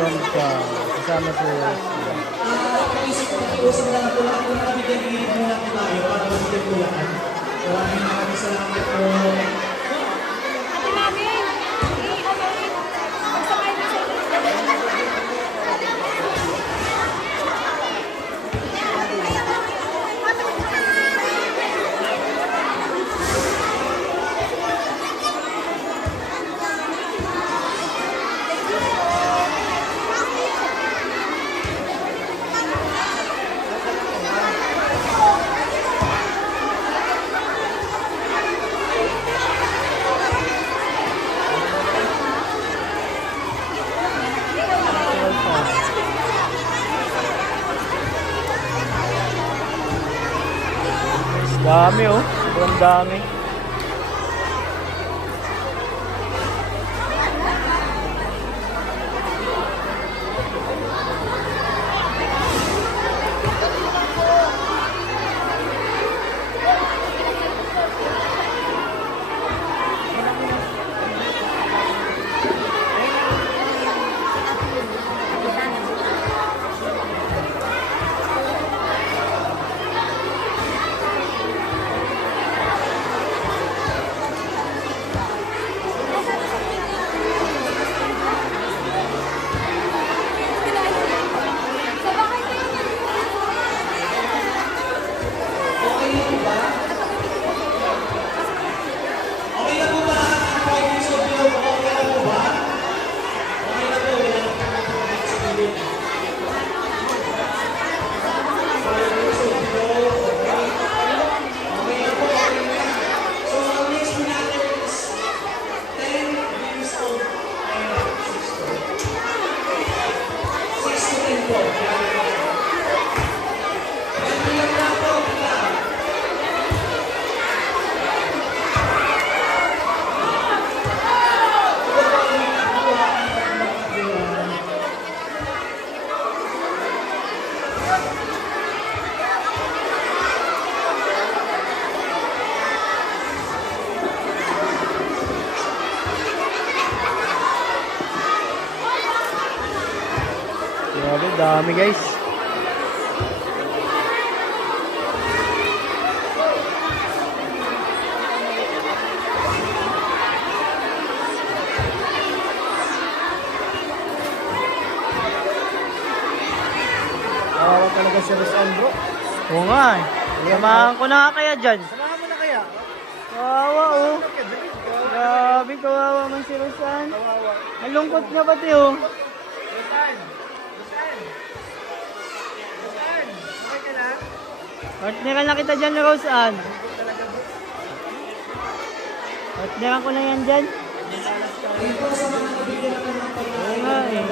John ka. Kasama si Usap na lang po lang kung nakabigyan muna po tayo para mabigyan po lang. Maraming salamat po. Ate Mami, magsakay na sa dami oh. Sobrang dami. Grabe, dami guys. Kawawa talaga si Rizal bro. Oo nga eh. Samahan ko na kaya dyan. Samahan mo na kaya? Kawawa oh. Grabe, kawawa man si Rizal. Malungkot nga pati oh. Partneran na kita dyan, Roseanne. Partneran ko na yan dyan. Oo nga eh.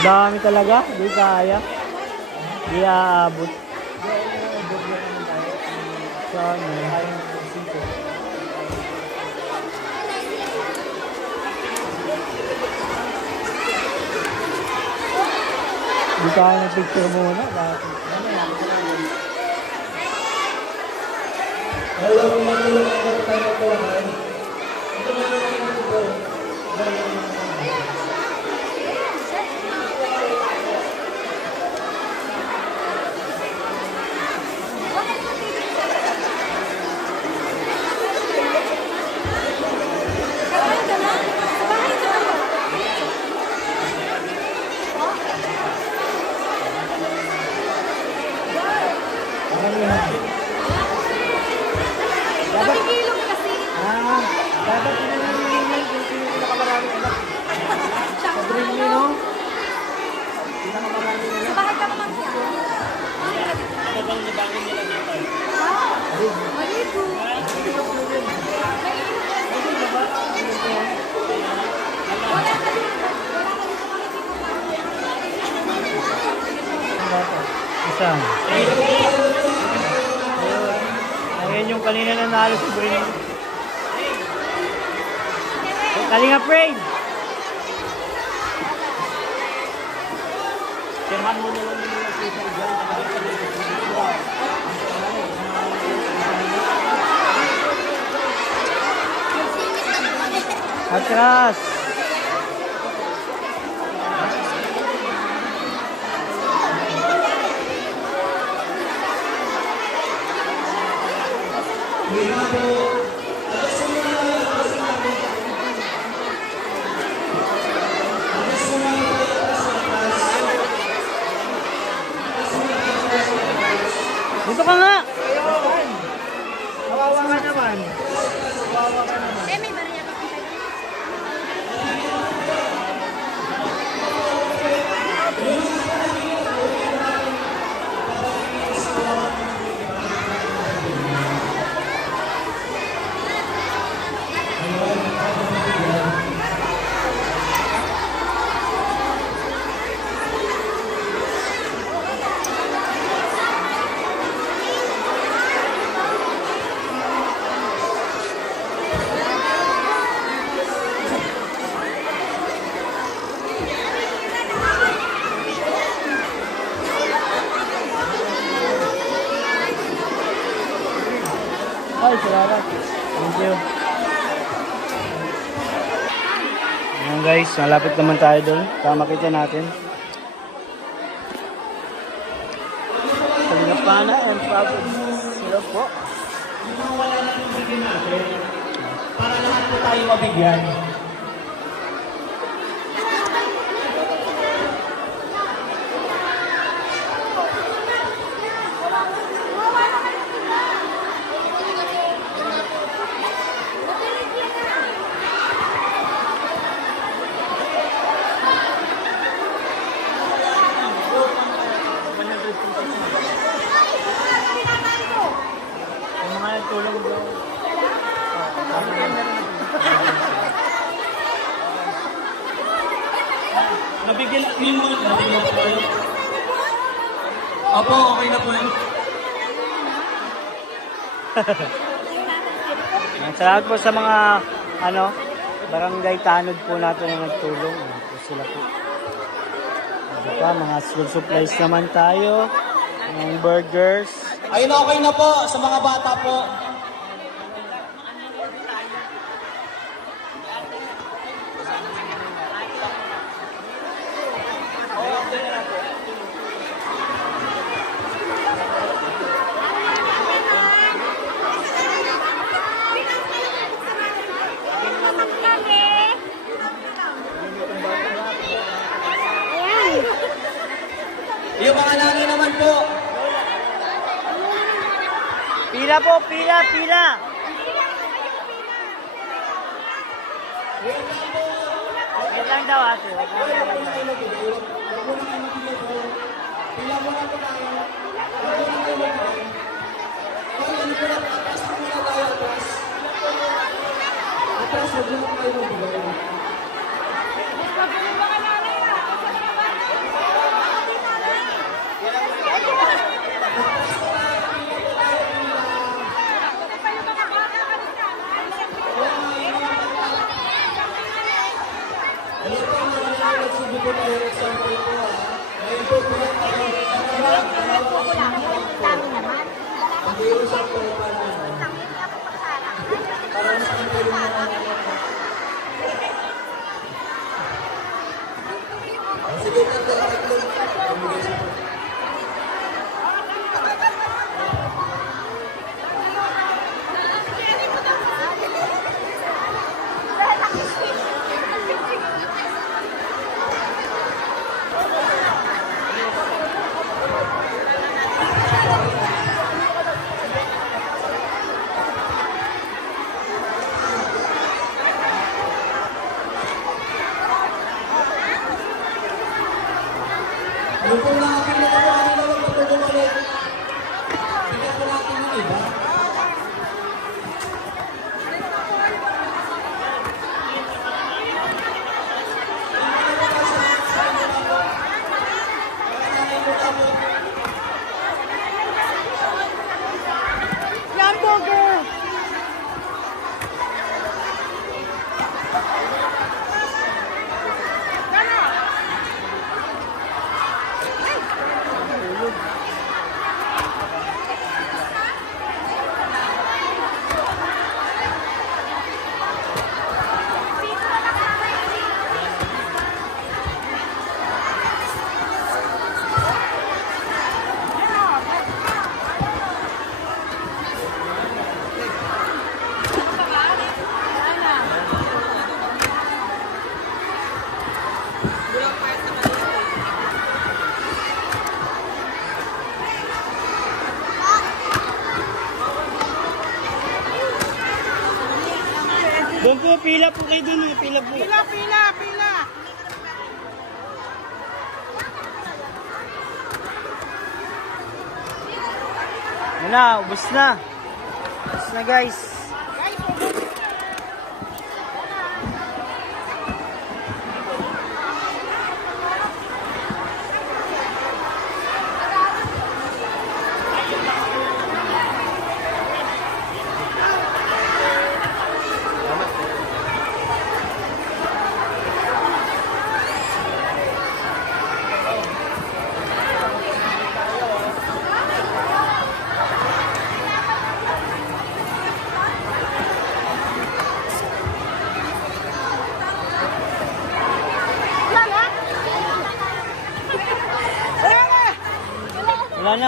Dami talaga, di kaya. Di aabot. Sana. Di kaya ng picture muna. Hello, mga tayo po. Ito na po. Nakikilong kasi. Dapat pinangyayari kung sino yung nakamarami anak. Siya. Sabihin nyo, no? Pinakamarami anak. Bakit ka Saan? Ayan yung kanina nanalo si Brino. Kalinga Prade! Sirhan mo na lang yung nakita dyan. Atras! Dito ka nga! Kawawa ka naman. Eh, may bariya ka pala. Ay, salamat. Thank you. Ayan guys, malapit naman tayo doon. Tama kita natin. Kalingapana and Providence. Hello po. Wala na yung bigyan natin. Para lahat po tayo mabigyan. Yung mga nagtulong doon. Nabigyan yung mga nabigyan po kayo. Opo, okay na po yun. Salamat po sa mga barangay tanod po natin na nagtulong. Ayan po sila po. Ano pa, mga school supplies naman tayo. Yung burgers. Ayun, okay na po sa mga bata po. Yung mga nanay naman po. Pila po, pila, pila. Wait lang daw ate. Yung po natin na po natin na magpapagod ulit. Bigyan po natin yung iba. pila po kayo dun. Pila po. Pila, pila, pila. Yan na, ubos na. Ubos na guys.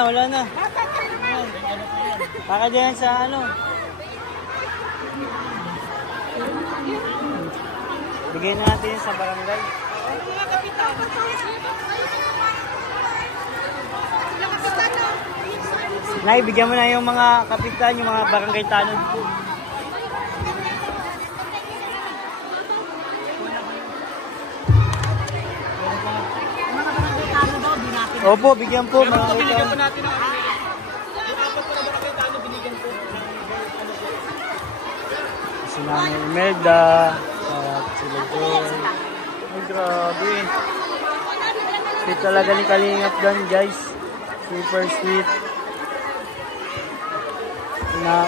Wala na. Baka dyan sa ano. Bigay na natin sa barangay. Nay, bigyan mo na yung mga kapitan, yung mga barangay tanod. Opo, bigyan po. Mga binigyan po natin ang yung apat po na barangay tanod, binigyan po. Si Nanay Imelda, at si Legoy. Ay, grabe. Sweet talaga ni Kalingap Dan, guys. Super sweet. Na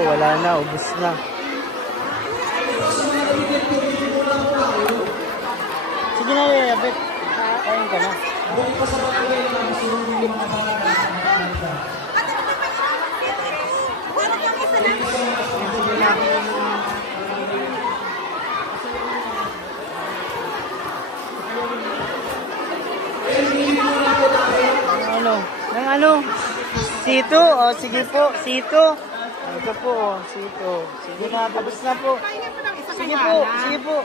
wala na, ubos na. Sige na, Abet. Kain ka na. Ano? Sito? O, sige po, sito. Ito po, sito. Sige na, tapos na po. Sige po.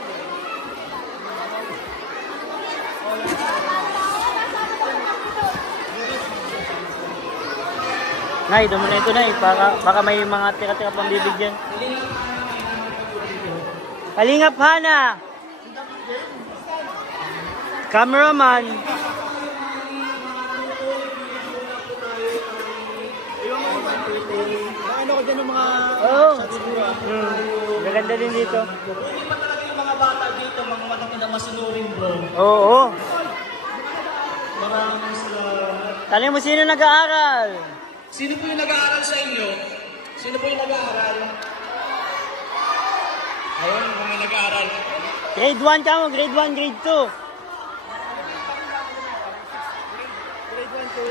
Nay, doon na ito, Nay. Baka may mga tira-tira pang bibigyan. Kalingap Hana! Cameraman! Ano ko dyan ng mga... Oo. Maganda din dito. Hindi pa talaga yung mga bata dito, mga matapin na masunurin, bro. Oo. Maraming salamat. Tanong mo sino nag-aaral? Sino po yung nag-aaral sa inyo? Sino po yung nag-aaral? Ayun, yung mga nag-aaral. Grade 1 ka mo, grade 1, grade 2. Grade 1 to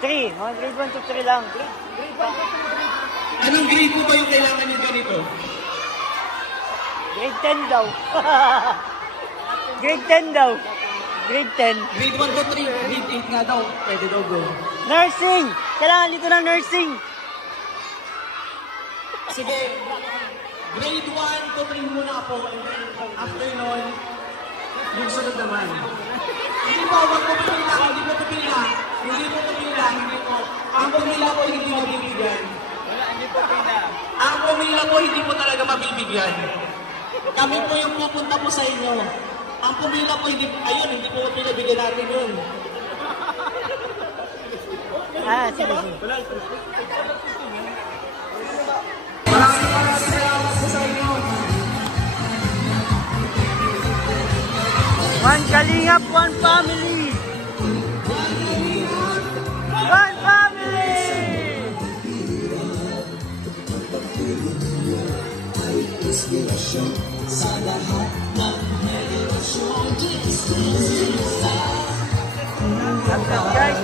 3. Mga grade 1 to 3 lang. Anong grade po ba yung kailangan nyo ganito? Grade 10 daw. Grade 10 daw. Grade 10. Grade 1 to 3, grade 8 nga daw. Pwede daw, bro. Nursing! Kailangan dito ng nursing. Sige, grade 1 to 3 muna po. After nun, yung sunod naman. Hindi po, wag po pipila. Hindi po pipila. Hindi po. Ang pumila po hindi mabibigyan. Hindi po pila. Ang pumila po hindi po talaga mabibigyan. Kami po yung pupunta po sa inyo. Ang pumila po hindi, ayun, hindi po pinabigyan natin yun. Sige. Maraming salamat po sa inyo. One Kalingap, one family. One family. Sa lahat ng henerasyon, Guys,